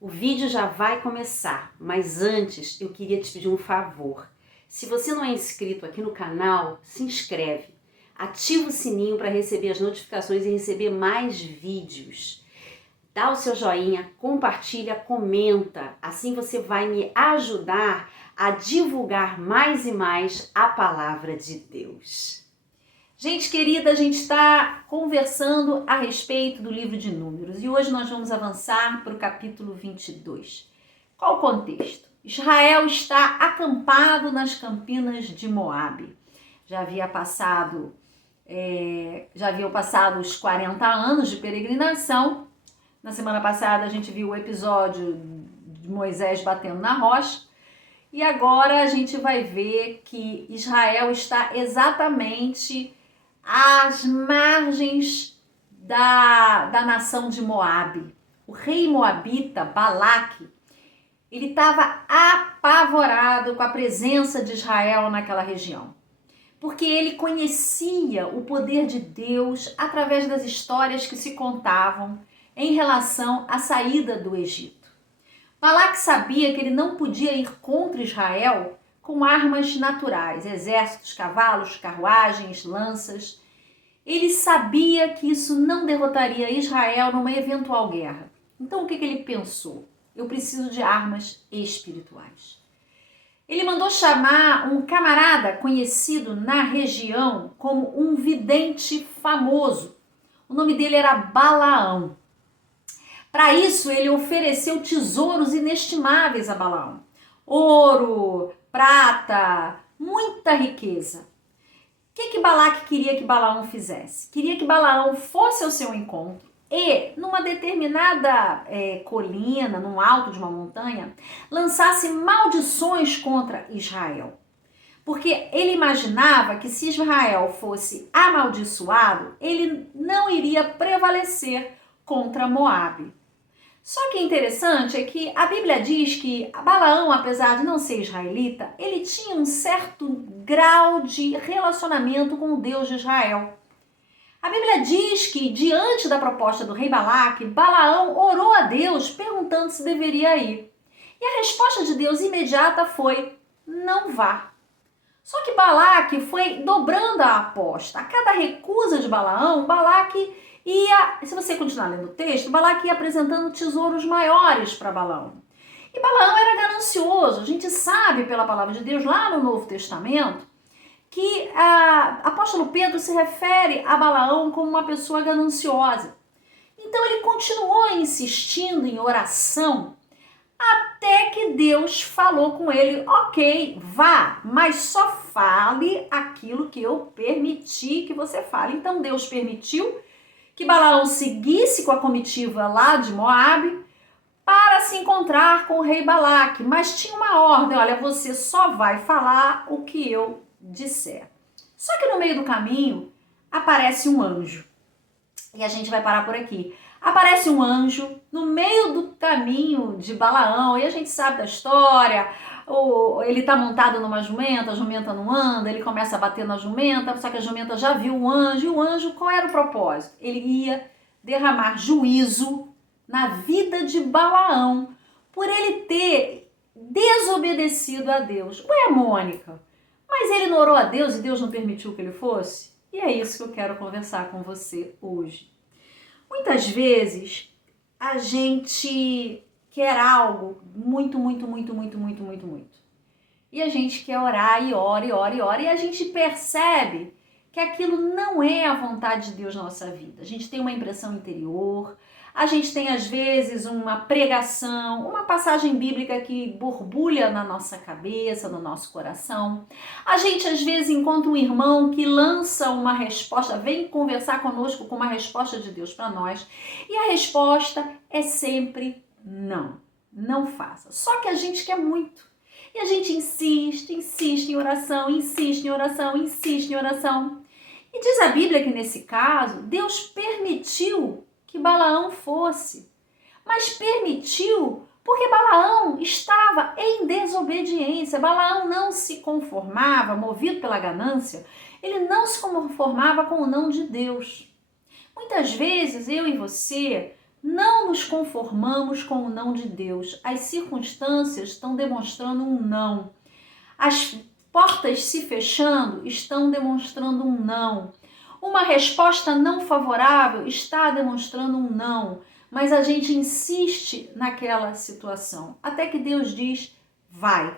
O vídeo já vai começar, mas antes eu queria te pedir um favor. Se você não é inscrito aqui no canal, se inscreve. Ativa o sininho para receber as notificações e receber mais vídeos. Dá o seu joinha, compartilha, comenta. Assim você vai me ajudar a divulgar mais e mais a palavra de Deus. Gente querida, a gente está conversando a respeito do livro de Números e hoje nós vamos avançar para o capítulo 22. Qual o contexto? Israel está acampado nas campinas de Moabe. Já haviam passado os 40 anos de peregrinação. Na semana passada a gente viu o episódio de Moisés batendo na rocha. E agora a gente vai ver que Israel está exatamente às margens da nação de Moabe. O rei moabita, Balaque, ele estava apavorado com a presença de Israel naquela região, porque ele conhecia o poder de Deus através das histórias que se contavam em relação à saída do Egito. Balaque sabia que ele não podia ir contra Israel com armas naturais, exércitos, cavalos, carruagens, lanças. Ele sabia que isso não derrotaria Israel numa eventual guerra. Então o que ele pensou? Eu preciso de armas espirituais. Ele mandou chamar um camarada conhecido na região como um vidente famoso. O nome dele era Balaão. Para isso, ele ofereceu tesouros inestimáveis a Balaão. Ouro, prata, muita riqueza. O que Balaque queria que Balaão fizesse? Queria que Balaão fosse ao seu encontro e, numa determinada colina, num alto de uma montanha, lançasse maldições contra Israel. Porque ele imaginava que se Israel fosse amaldiçoado, ele não iria prevalecer contra Moabe. Só que interessante é que a Bíblia diz que Balaão, apesar de não ser israelita, ele tinha um certo grau de relacionamento com o Deus de Israel. A Bíblia diz que, diante da proposta do rei Balaque, Balaão orou a Deus perguntando se deveria ir. E a resposta de Deus imediata foi: não vá. Só que Balaque foi dobrando a aposta. A cada recusa de Balaão, Balaque se você continuar lendo o texto, Balaque ia apresentando tesouros maiores para Balaão. E Balaão era ganancioso. A gente sabe pela palavra de Deus lá no Novo Testamento que o apóstolo Pedro se refere a Balaão como uma pessoa gananciosa. Então ele continuou insistindo em oração até que Deus falou com ele: ok, vá, mas só fale aquilo que eu permiti que você fale. Então Deus permitiu que Balaão seguisse com a comitiva lá de Moabe para se encontrar com o rei Balaque, mas tinha uma ordem: olha, você só vai falar o que eu disser. Só que no meio do caminho aparece um anjo, e a gente vai parar por aqui. Aparece um anjo no meio do caminho de Balaão, e a gente sabe da história. Ele está montado numa jumenta, a jumenta não anda, ele começa a bater na jumenta, só que a jumenta já viu o anjo, e o anjo, qual era o propósito? Ele ia derramar juízo na vida de Balaão, por ele ter desobedecido a Deus. Ué, Mônica, mas ele não orou a Deus e Deus não permitiu que ele fosse? E é isso que eu quero conversar com você hoje. Muitas vezes a gente quer algo muito. E a gente quer orar e ora, e a gente percebe que aquilo não é a vontade de Deus na nossa vida. A gente tem uma impressão interior, a gente tem às vezes uma pregação, uma passagem bíblica que borbulha na nossa cabeça, no nosso coração. A gente às vezes encontra um irmão que lança uma resposta, vem conversar conosco com uma resposta de Deus para nós, e a resposta é sempre não, não faça. Só que a gente quer muito. E a gente insiste em oração, insiste em oração. E diz a Bíblia que nesse caso, Deus permitiu que Balaão fosse. Mas permitiu porque Balaão estava em desobediência. Balaão não se conformava, movido pela ganância, ele não se conformava com o não de Deus. Muitas vezes eu e você Não nos conformamos com o não de Deus. As circunstâncias estão demonstrando um não. As portas se fechando estão demonstrando um não. Uma resposta não favorável está demonstrando um não. Mas a gente insiste naquela situação. Até que Deus diz, vai.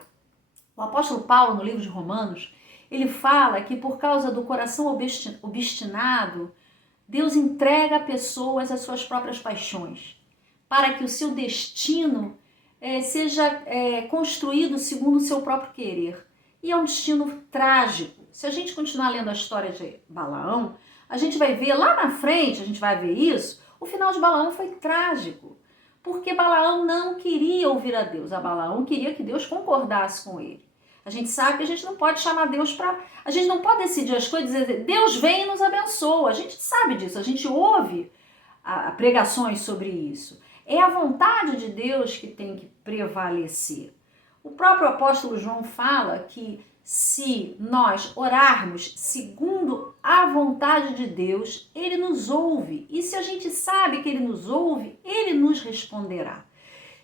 O apóstolo Paulo, no livro de Romanos, ele fala que por causa do coração obstinado, Deus entrega a pessoas às suas próprias paixões, para que o seu destino seja construído segundo o seu próprio querer. E é um destino trágico. Se a gente continuar lendo a história de Balaão, a gente vai ver lá na frente, a gente vai ver isso, o final de Balaão foi trágico, porque Balaão não queria ouvir a Deus, a Balaão queria que Deus concordasse com ele. A gente sabe que a gente não pode chamar Deus para... A gente não pode decidir as coisas e dizer, Deus vem e nos abençoa. A gente sabe disso, a gente ouve pregações sobre isso. É a vontade de Deus que tem que prevalecer. O próprio apóstolo João fala que se nós orarmos segundo a vontade de Deus, Ele nos ouve. E se a gente sabe que Ele nos ouve, Ele nos responderá.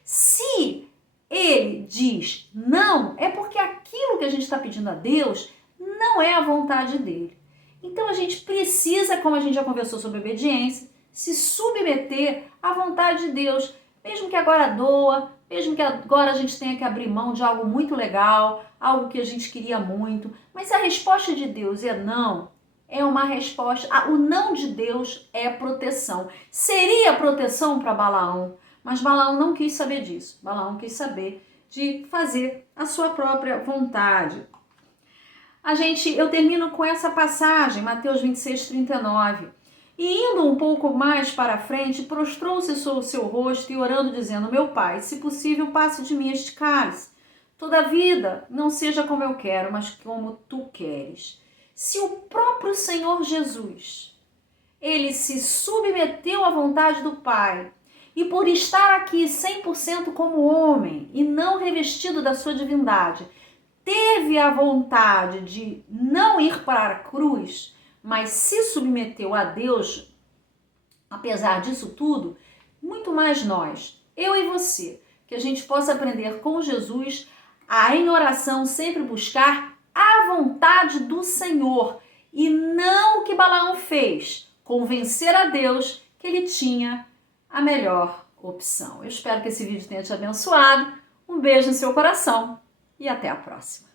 Se Ele diz não, é porque aquilo que a gente está pedindo a Deus não é a vontade dEle. Então a gente precisa, como a gente já conversou sobre obediência, se submeter à vontade de Deus, mesmo que agora doa, mesmo que agora a gente tenha que abrir mão de algo muito legal, algo que a gente queria muito, mas se a resposta de Deus é não, é uma resposta, o não de Deus é proteção. Seria proteção para Balaão, mas Balaão não quis saber disso. Balaão quis saber de fazer a sua própria vontade. Eu termino com essa passagem, Mateus 26, 39. E indo um pouco mais para frente, prostrou-se sobre o seu rosto e orando, dizendo, meu pai, se possível, passe de mim este cálice. Todavia, não seja como eu quero, mas como tu queres. Se o próprio Senhor Jesus, ele se submeteu à vontade do Pai, e por estar aqui 100% como homem e não revestido da sua divindade, teve a vontade de não ir para a cruz, mas se submeteu a Deus, apesar disso tudo, muito mais nós, eu e você, que a gente possa aprender com Jesus a, em oração, sempre buscar a vontade do Senhor e não o que Balaão fez, convencer a Deus que ele tinha a melhor opção. Eu espero que esse vídeo tenha te abençoado. Um beijo no seu coração e até a próxima.